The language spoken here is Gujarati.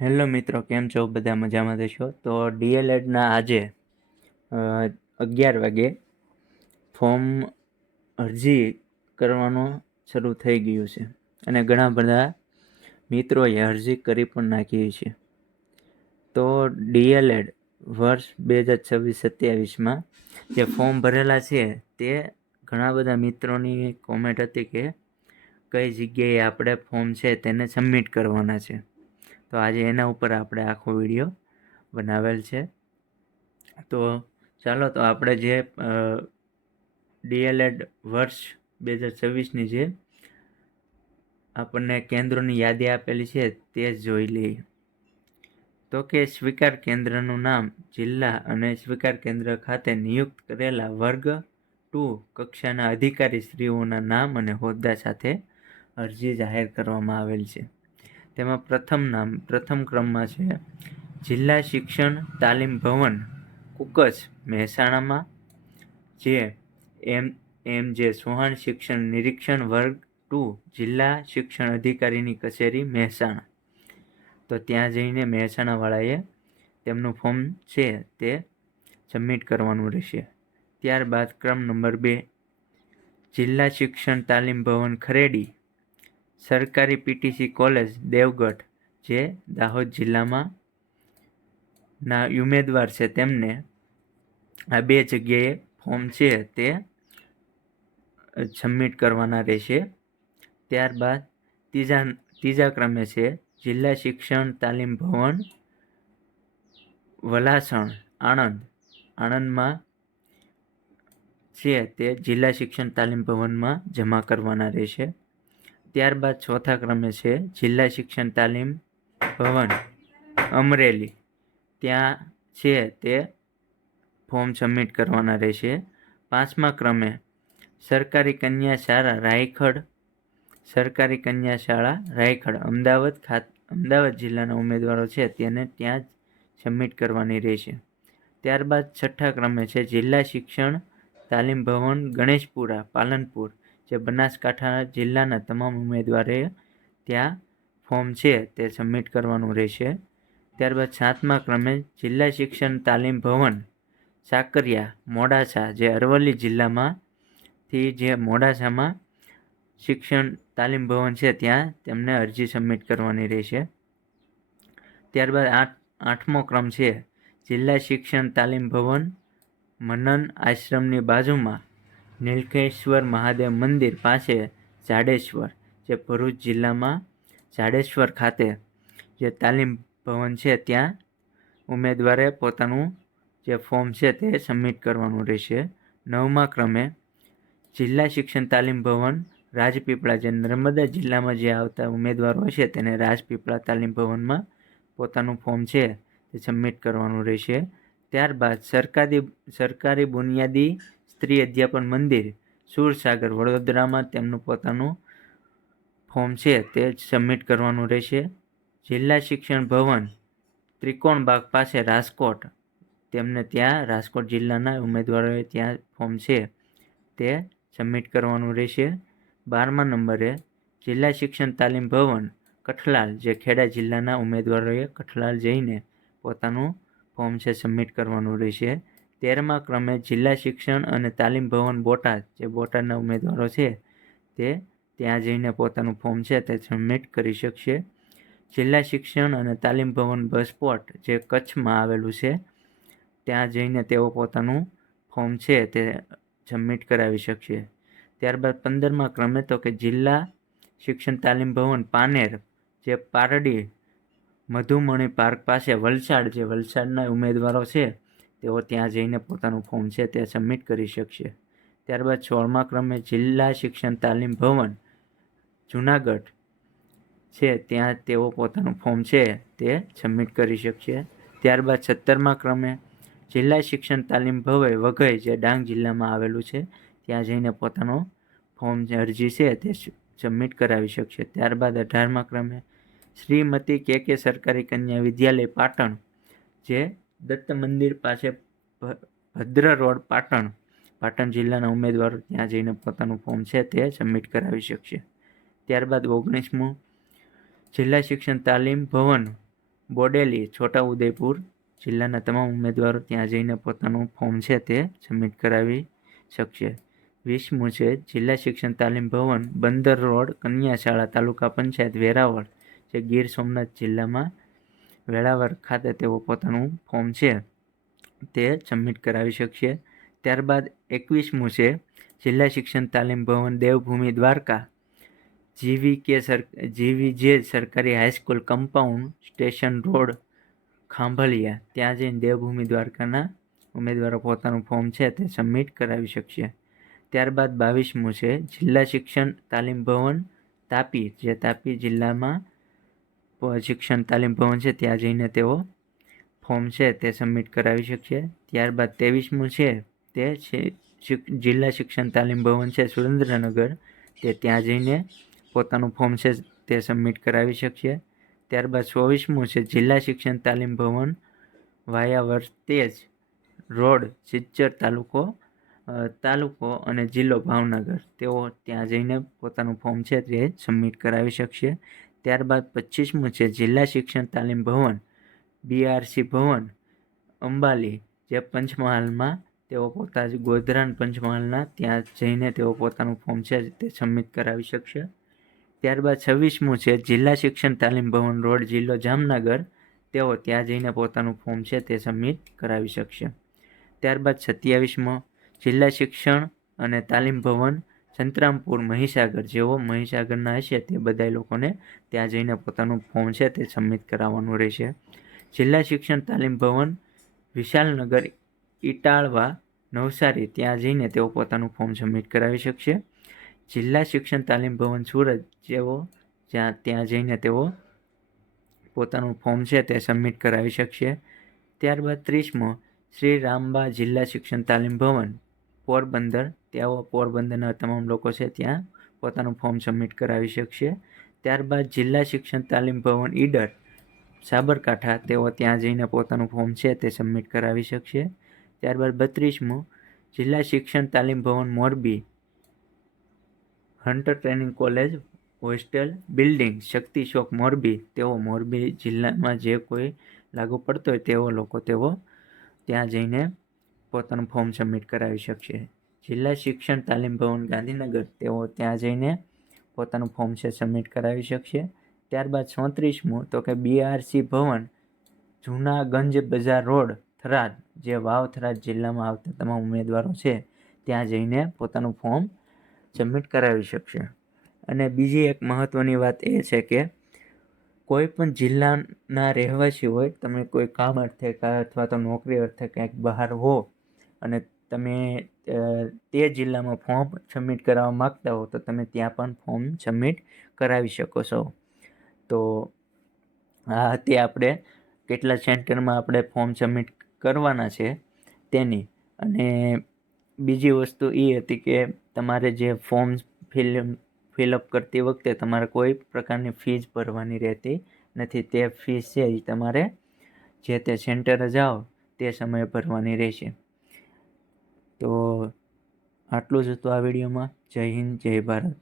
હેલો મિત્રો, કેમ છો? બધા મજામાં છો? તો ડીએલએડના આજે 11 વાગે ફોર્મ અરજી કરવાનું શરૂ થઈ ગયું છે અને ઘણા બધા મિત્રોએ અરજી કરી પણ નાખી છે. તો ડીએલએડ વર્ષ 2026-27માં જે ફોર્મ ભરેલા છે તે ઘણા બધા મિત્રોની કોમેન્ટ હતી કે કઈ જગ્યાએ આપણે ફોર્મ છે તેને સબમિટ કરવાના છે. તો આજે એના ઉપર આપણે આખો વિડીયો બનાવેલ છે. તો ચાલો તો આપણે જે ડીએલએડ વર્ષ 2026ની જે આપણને કેન્દ્રોની યાદી આપેલી છે તે જોઈ લઈએ. તો કે સ્વીકાર કેન્દ્રનું નામ, જિલ્લા અને સ્વીકાર કેન્દ્ર ખાતે નિયુક્ત કરેલા વર્ગ 2 કક્ષાના અધિકારી શ્રીઓના નામ અને હોદ્દા સાથે અરજી જાહેર કરવામાં આવેલ છે. તેમાં પ્રથમ ક્રમમાં છે જિલ્લા શિક્ષણ તાલીમ ભવન કુકસ મહેસાણામાં, જે જે ચૌહાણ શિક્ષણ નિરીક્ષણ વર્ગ 2 જિલ્લા શિક્ષણ અધિકારીની કચેરી મહેસાણા. તો ત્યાં જઈને મહેસાણાવાળાએ તેમનું ફોર્મ છે તે સબમિટ કરવાનું રહેશે. ત્યારબાદ ક્રમ નંબર 2 જિલ્લા શિક્ષણ તાલીમ ભવન ખરેડી, સરકારી પીટીસી કોલેજ દેવગઢ, જે દાહોદ જિલ્લામાં ના ઉમેદવાર છે તેમને આ બે જગ્યાએ ફોર્મ છે તે સબમિટ કરવાના રહેશે. ત્યારબાદ ત્રીજા ક્રમે છે જિલ્લા શિક્ષણ તાલીમ ભવન વલાસણ આણંદમાં છે તે જિલ્લા શિક્ષણ તાલીમ ભવનમાં જમા કરવાના રહેશે. ત્યારબાદ ચોથા ક્રમે છે જિલ્લા શિક્ષણ તાલીમ ભવન અમરેલી, ત્યાં છે તે ફોર્મ સબમિટ કરવાના રહેશે. પાંચમા ક્રમે સરકારી કન્યા શાળા રાયખડ અમદાવાદ જિલ્લાના ઉમેદવારો છે તેને ત્યાં જ સબમિટ કરવાની રહેશે. ત્યારબાદ છઠ્ઠા ક્રમે છે જિલ્લા શિક્ષણ તાલીમ ભવન ગણેશપુરા પાલનપુર, જે બનાસકાંઠા જિલ્લાના તમામ ઉમેદવારોએ ત્યાં ફોર્મ છે તે સબમિટ કરવાનું રહેશે. ત્યારબાદ સાતમા ક્રમે જિલ્લા શિક્ષણ તાલીમ ભવન સાકરિયા મોડાસા, જે અરવલ્લી જિલ્લામાંથી જે મોડાસામાં શિક્ષણ તાલીમ ભવન છે ત્યાં તેમને અરજી સબમિટ કરવાની રહેશે. ત્યારબાદ આઠમો ક્રમ છે જિલ્લા શિક્ષણ તાલીમ ભવન મનન આશ્રમની બાજુમાં નીલકેશ્વર મહાદેવ મંદિર પાસે જાડેશ્વર, જે ભરૂચ જિલ્લામાં જાડેશ્વર ખાતે જે તાલીમ ભવન છે ત્યાં ઉમેદવારે પોતાનું જે ફોર્મ છે તે સબમિટ કરવાનું રહેશે. નવમા ક્રમે જિલ્લા શિક્ષણ તાલીમ ભવન રાજપીપળા, જે નર્મદા જિલ્લામાં જે આવતા ઉમેદવારો હશે તેને રાજપીપળા તાલીમ ભવનમાં પોતાનું ફોર્મ છે તે સબમિટ કરવાનું રહેશે. ત્યારબાદ સરકારી બુનિયાદી સ્ત્રી અધ્યાપન મંદિર સુરસાગર વડોદરામાં તેમનું પોતાનું ફોર્મ છે તે સબમિટ કરવાનું રહેશે. જિલ્લા શિક્ષણ ભવન ત્રિકોણબાગ પાસે રાજકોટ, તેમને ત્યાં રાજકોટ જિલ્લાના ઉમેદવારોએ ત્યાં ફોર્મ છે તે સબમિટ કરવાનું રહેશે. 12મા નંબરે જિલ્લા શિક્ષણ તાલીમ ભવન કઠલાલ, જે ખેડા જિલ્લાના ઉમેદવારોએ કઠલાલ જઈને પોતાનું ફોર્મ છે સબમિટ કરવાનું રહેશે. 13મા ક્રમે જિલ્લા શિક્ષણ અને તાલીમ ભવન બોટાદ, જે બોટાદના ઉમેદવારો છે તે ત્યાં જઈને પોતાનું ફોર્મ છે તે સબમિટ કરી શકશે. જિલ્લા શિક્ષણ અને તાલીમ ભવન બસપોર્ટ, જે કચ્છમાં આવેલું છે, ત્યાં જઈને તેઓ પોતાનું ફોર્મ છે તે સબમિટ કરાવી શકશે. ત્યારબાદ 15મા ક્રમે તો કે જિલ્લા શિક્ષણ તાલીમ ભવન પાનેર, જે પારડી મધુમણી પાર્ક પાસે વલસાડ, જે વલસાડના ઉમેદવારો છે તેઓ ત્યાં જઈને પોતાનું ફોર્મ છે તે સબમિટ કરી શકશે. ત્યારબાદ 16મા ક્રમે જિલ્લા શિક્ષણ તાલીમ ભવન જુનાગઢ છે, ત્યાં તેઓ પોતાનું ફોર્મ છે તે સબમિટ કરી શકશે. ત્યારબાદ 17મા ક્રમે જિલ્લા શિક્ષણ તાલીમ ભવન વઘઈ, જે ડાંગ જિલ્લામાં આવેલું છે, ત્યાં જઈને પોતાનો ફોર્મ જે અરજી છે તે સબમિટ કરાવી શકશે. ત્યારબાદ 18મા ક્રમે શ્રીમતી કે સરકારી કન્યા વિદ્યાલય પાટણ, જે દત્ત મંદિર પાસે ભદ્ર રોડ પાટણ જિલ્લાના ઉમેદવારો ત્યાં જઈને પોતાનું ફોર્મ છે તે સબમિટ કરાવી શકશે. ત્યારબાદ 19મું જિલ્લા શિક્ષણ તાલીમ ભવન બોડેલી, છોટાઉદેપુર જિલ્લાના તમામ ઉમેદવારો ત્યાં જઈને પોતાનું ફોર્મ છે તે સબમિટ કરાવી શકશે. 20મું છે જિલ્લા શિક્ષણ તાલીમ ભવન, બંદર રોડ, કન્યા શાળા, તાલુકા પંચાયત વેરાવળ, જે ગીર સોમનાથ જિલ્લામાં વેળાવળ ખાતે તેઓ પોતાનું ફોર્મ છે તે સબમિટ કરાવી શકશે. ત્યારબાદ 21મું છે જિલ્લા શિક્ષણ તાલીમ ભવન, દેવભૂમિ દ્વારકા, જીવીજે સરકારી high school compound, station road, Khambhaliya, ત્યાં જઈને દેવભૂમિ દ્વારકાના ઉમેદવારો પોતાનું ફોર્મ છે તે સબમિટ કરાવી શકશે. ત્યારબાદ 22મું છે જિલ્લા શિક્ષણ તાલીમ ભવન, તાપી, જે તાપી જિલ્લામાં શિક્ષણ તાલીમ ભવન છે ત્યાં જઈને તેઓ ફોર્મ છે તે સબમિટ કરાવી શકશે. ત્યારબાદ 23મું છે તે જિલ્લા શિક્ષણ તાલીમ ભવન છે સુરેન્દ્રનગર, તે ત્યાં જઈને પોતાનું ફોર્મ છે તે સબમિટ કરાવી શકશે. ત્યારબાદ 24મું છે જિલ્લા શિક્ષણ તાલીમ ભવન, વાયા વર્તેજ રોડ, સિદ્ધર તાલુકો અને જિલ્લો ભાવનગર, તેઓ ત્યાં જઈને પોતાનું ફોર્મ છે તે સબમિટ કરાવી શકશે. ત્યારબાદ 25મું છે જિલ્લા શિક્ષણ તાલીમ ભવન, બીઆરસી ભવન, અંબાલી, જે પંચમહાલમાં તેઓ ગોધરા પંચમહાલના ત્યાં જઈને તેઓ પોતાનું ફોર્મ છે તે સબમિટ કરાવી શકશે. ત્યારબાદ 26મું છે જિલ્લા શિક્ષણ તાલીમ ભવન રોડ, જિલ્લો જામનગર, તેઓ ત્યાં જઈને પોતાનું ફોર્મ છે તે સબમિટ કરાવી શકશે. ત્યારબાદ 27મું જિલ્લા શિક્ષણ અને તાલીમ ભવન, સંતરામપુર, મહીસાગર, જેઓ મહીસાગરના હશે તે બધા લોકોને ત્યાં જઈને પોતાનું ફોર્મ છે તે સબમિટ કરાવવાનું રહેશે. જિલ્લા શિક્ષણ તાલીમ ભવન, વિશાલનગર, ઇટાળવા, નવસારી, ત્યાં જઈને તેઓ પોતાનું ફોર્મ સબમિટ કરાવી શકશે. જિલ્લા શિક્ષણ તાલીમ ભવન સુરત, જેઓ ત્યાં જઈને તેઓ પોતાનું ફોર્મ છે તે સબમિટ કરાવી શકશે. ત્યારબાદ 30મું શ્રી રામબા જિલ્લા શિક્ષણ તાલીમ ભવન, પોરબંદર, તેઓ પોરબંદરના તમામ લોકો છે ત્યાં પોતાનું ફોર્મ સબમિટ કરાવી શકશે. ત્યારબાદ જિલ્લા શિક્ષણ તાલીમ ભવન ઈડર, સાબરકાંઠા, તેઓ ત્યાં જઈને પોતાનું ફોર્મ છે તે સબમિટ કરાવી શકશે. ત્યારબાદ 32મું જિલ્લા શિક્ષણ તાલીમ ભવન Morbi, Hunter training college, hostel building, Shakti ચોક, મોરબી, તેઓ મોરબી જિલ્લામાં જે કોઈ લાગુ પડતો હોય તેઓ લોકો ત્યાં જઈને પોતાનું ફોર્મ સબમિટ કરાવી શકશે. જિલ્લા શિક્ષણ તાલીમ ભવન ગાંધીનગર, તેઓ ત્યાં જઈને પોતાનું ફોર્મ છે સબમિટ કરાવી શકશે. ત્યારબાદ 34મું તો કે બીઆરસી ભવન, જૂના ગંજ બજાર રોડ, થરાદ, જે વાવ થરાદ જિલ્લામાં આવતા તમામ ઉમેદવારો છે ત્યાં જઈને પોતાનું ફોર્મ સબમિટ કરાવી શકશે. અને બીજી એક મહત્ત્વની વાત એ છે કે કોઈ પણ જિલ્લાના રહેવાસી હોય, તમે કોઈ કામ અર્થે અથવા તો નોકરી અર્થે ક્યાંક બહાર હો અને તમે તે જિલ્લામાં ફોર્મ સબમિટ કરાવવા માગતા હો તો તમે ત્યાં પણ ફોર્મ સબમિટ કરાવી શકો છો. તો આ હતી આપણે કેટલા સેન્ટરમાં આપણે ફોર્મ સબમિટ કરવાના છે તેની. અને બીજી વસ્તુ એ હતી કે તમારે જે ફોર્મ ફિલઅપ કરતી વખતે તમારે કોઈ પ્રકારની ફીસ ભરવાની રહેતી નથી. તે ફીસ છે એ તમારે જે તે સેન્ટરે જાઓ તે સમયે ભરવાની રહેશે. તો આટલું જ હતું આ વિડીયોમાં. જય હિન્દ, જય ભારત.